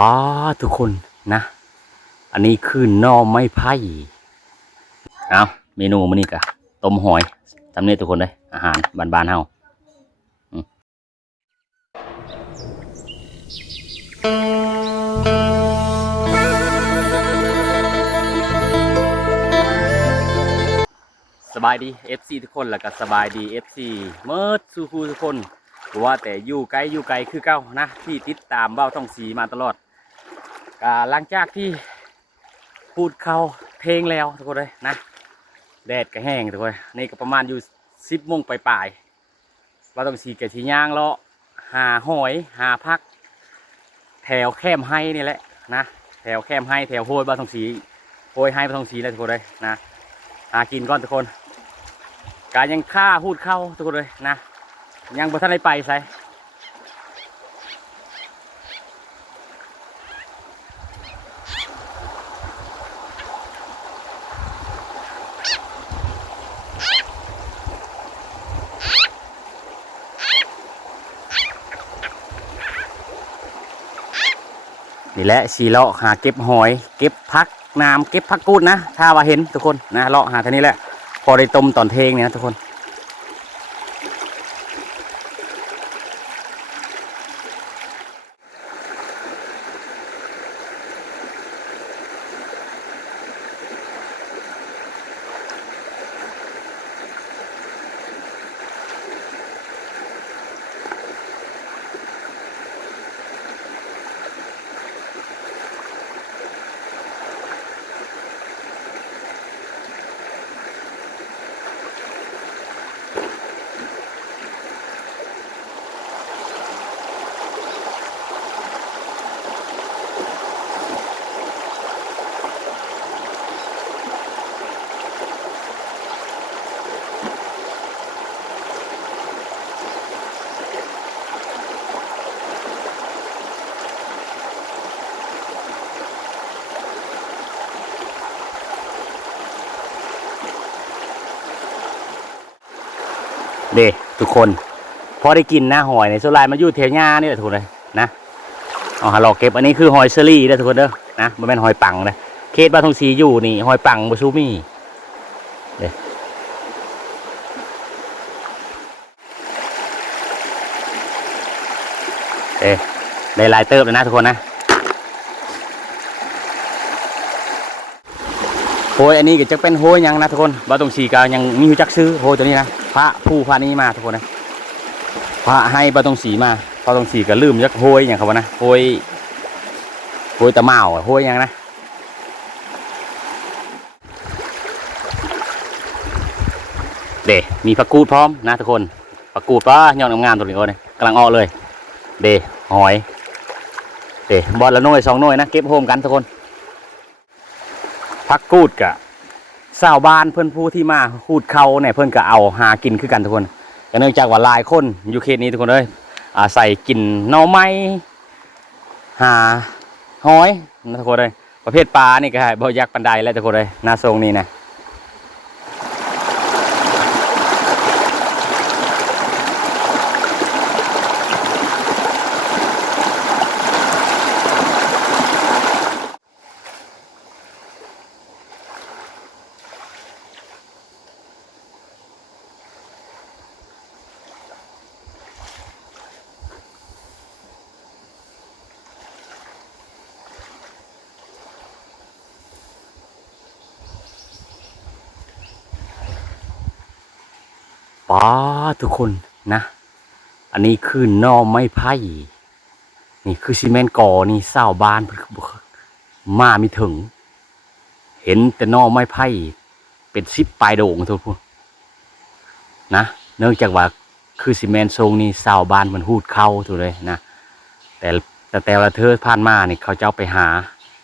ป้าทุกคนนะ อันนี้คือน่อไม้ไผ่เอาเมนูมื้อนี้กะต้มหอยสำเนียทุกคนเลยอาหารบ้านๆเฮาสบายดี FC ทุกคนแล้วก็สบายดี FC เมิดสู่คูทุกคนหรือว่าแต่อยู่ไกลอยู่ไกลคือเก้านะ ที่ติดตามเบ้าท่องสีมาตลอด หลังจากที่พูดเข้าเพลงแล้วทุกคนเลยนะแดดก็แห้งทุกคนนี่ก็ประมาณอยู่สิบโมงปลายๆว่าต้องสีกับสีย่างเลาะหาหอยหาพัก แถวแคมให้นี่แหละนะแถวแคมให้แถวโฮยบ้านทองสีโฮยให้บ้านทองสีเลยทุกคนเลยนะหากินก่อนทุกคนการยังฆ่าพูดเข้าทุกคนเลยนะยังบ่ทันได้ไปใส่ นี่แหละสีเลาะหาเก็บหอย เก็บพักน้ำเก็บพักกูดนะ ถ้าว่าเห็นทุกคนนะเลาะหาเท่านี้แหละ พอได้ต้มตอนเทงเนี่ยนะทุกคน เด้ทุกคน พอได้กินนะหอยในโซลายมาอยู่แถวหญ้านี่แหละทุกคนเลยนะเอาหาหลอกเก็บอันนี้คือหอยเชอรี่เด้อทุกคนเด้อนะมันเป็นหอยปังนะเขตบ้านทองสีอยู่นี่หอยปังบซูมี่เด้เอ๊ได้ลายเติบเลยนะทุกคนนะโหยอันนี้ก็จะเป็นโหยยังนะทุกคนบ้านทองสีก็ยังมีหูจักซื้อโหยตัวนี้นะ พระผู้พระนี้มาทุกคนนะพระให้ปลาตรงสีมาปลาตรงสีก็ลืมยักโหยอย่างเขาว่านะโหยโหยตะเมาโหยอย่างนะเดมีผักกูดพร้อมนะทุกคนผักกูดป้ายอดงามๆตัวนี้ก่อนเลยกำลังออกเลย เดหอย เดบอลละน่วยสองน่วยนะเก็บโฮมกันทุกคนผักกูดกะ ชาวบ้านเพื่อนผู้ที่มาพูดเขาเนี่ยเพื่อนก็เอาหากินคือกันทุกคนก็เนื่องจากว่าลายคนอยู่เขตนี้ทุกคนเลยใส่กินหน่อไม้หาหอยนะทุกคนเลยประเภทปลานี่ก็ให้บ่ยักปันไดแล้วทุกคนเลยนาทรงนี่นะ ปลาทุกคนนะ อันนี้คือน่อไม้ไผ่นี่คือซีเมนต์ก่อนี่เศร้าบ้านเพิ่นก็บ่มาไม่ถึง เห็นแต่น่อไม้ไผ่เป็นซิปปลายโด่งทุกคนนะ เนื่องจากว่าคือซีเมนต์ทรงนี่เศร้าบ้านมันหูดเข้าทุกเลยนะ แต่แต่แต่ละเธอผ่านมานี่เขาจะเอาไปหา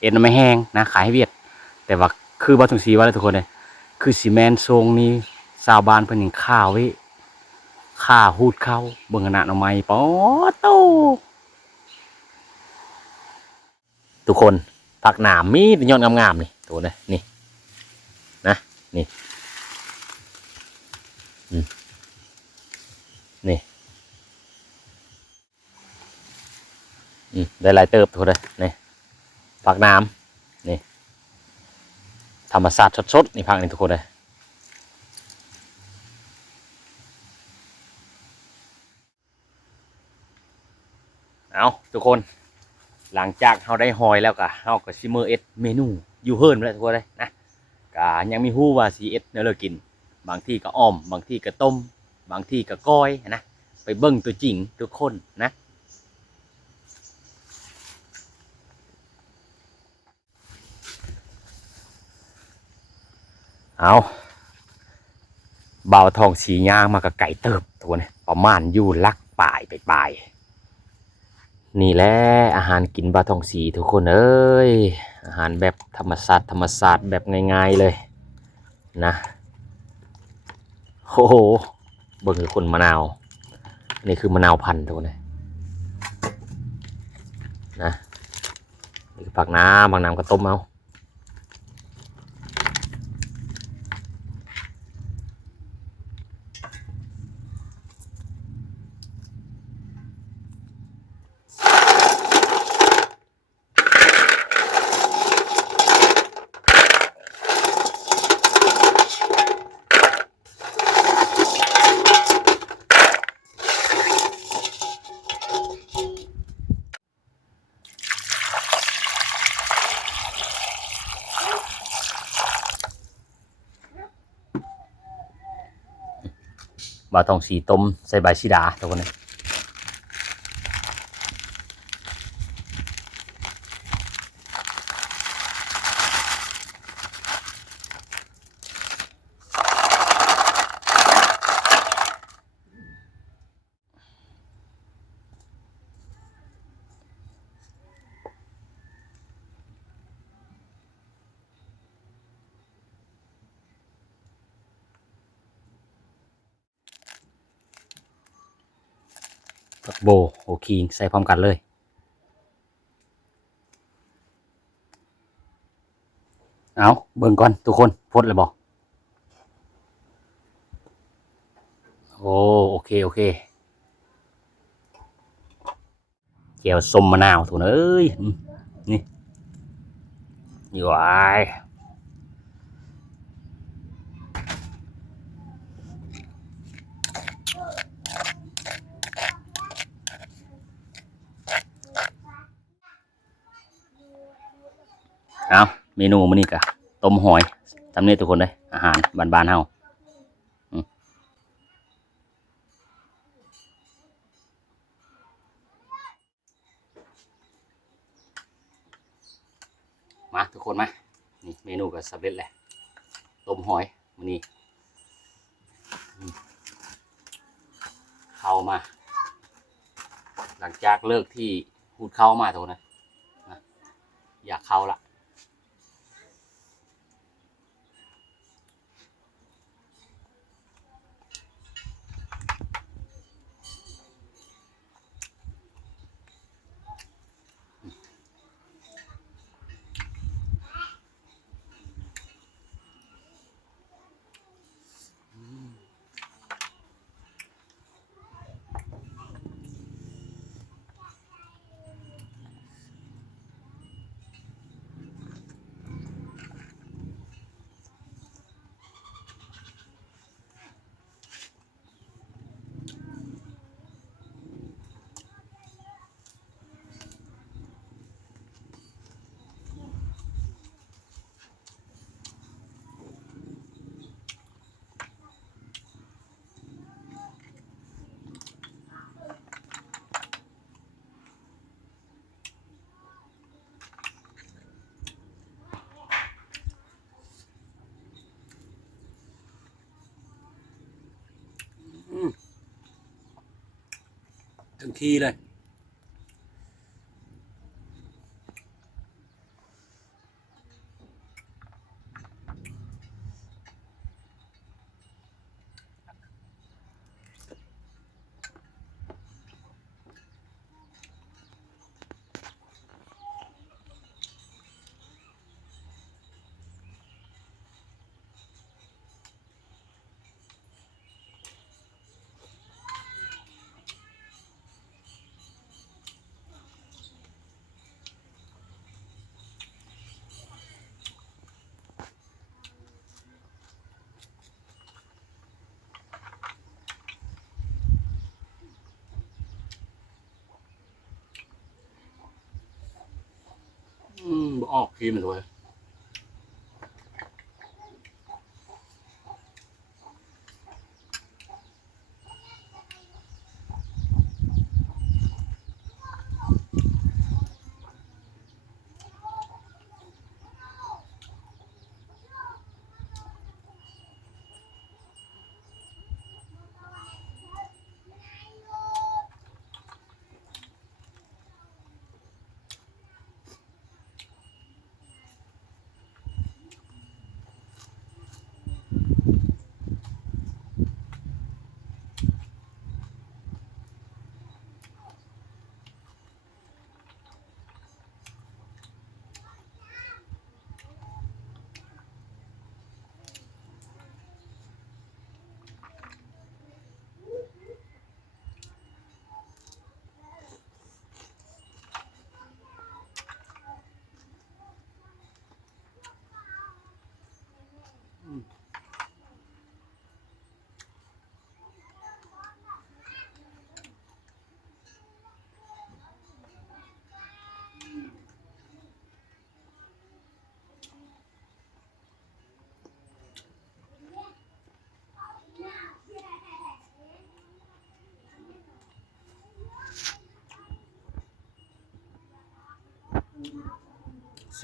เอ็นไม่แห้งนะ ขายให้เวียด แต่ว่าคือวัตถุสีว่าอะไรทุกคนเลยคือซีเมนต์ทรงนี้ ชาวบ้านเพิ่นยังข้าวไว้ข้าหูดเข้าเบิ่งขนาดเอาไม้ปอโตทุกคนผักหนามมีแต่ยอดงามๆนี่ตัวนี้นี่นะนี่นี่อืมได้หลายเติบทุกคนเลยนี่ผักน้ำนี่ธรรมศาสตร์สดๆนี่พักนี่ทุกคนเลย เอาทุกคน หลังจากเราได้หอยแล้วก็เราก็ชิมเมอร์เอ็ดเมนูอยู่เฮิร์นแล้วทุกคนเลยนะก็ยังมีฮู้ว่าสีเอ็ดเนื้อเลยกิน บางที่ก็อ้อม บางที่ก็ต้ม บางที่ก็ก้อยนะไปเบิ้งตัวจริงทุกคนนะเอาเบาทองสีย่างมากับไก่เติบตัวนี้ประมาณอยู่ลักป่ายไปปลาย นี่แหละอาหารกินบาทองสีทุกคนเอ้ยอาหารแบบธรรมศาสตร์ธรรมศาสตร์แบบง่ายๆเลยนะโอ้โหเบิ่งคือคนมะนาวนี่คือมะนาวพันธุ์ทุกคนเลยนะนี่คือผักน้ำผักน้ำก็ต้มเอา บาทองสีต้มใส่ใบชีดาทุกคนนะ ผักโบโอเคใส่พร้อมกันเลย เอาเบิ่งก่อนทุกคนพดเลยบอกโอ้โอเค โอเคเจียวส้มมะนาวถูกเอ้ยนี่อยู่ไอ เอาเมนูมื้อนี้กะต้มหอยทำนี่ทุกคนเลยอาหารบานๆเฮาอมาทุกคนมานี่เมนูก็สำเร็จแล้วต้มหอยมื้อนี้เข้ามา หลังจากเลิกที่หูดเข้ามาทุกคนนะนะอยากเข้าละ ถึง ที่เลยออ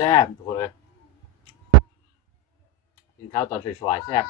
แซ่บทุกคนเลย กินข้าวตอนสวยๆแซ่บ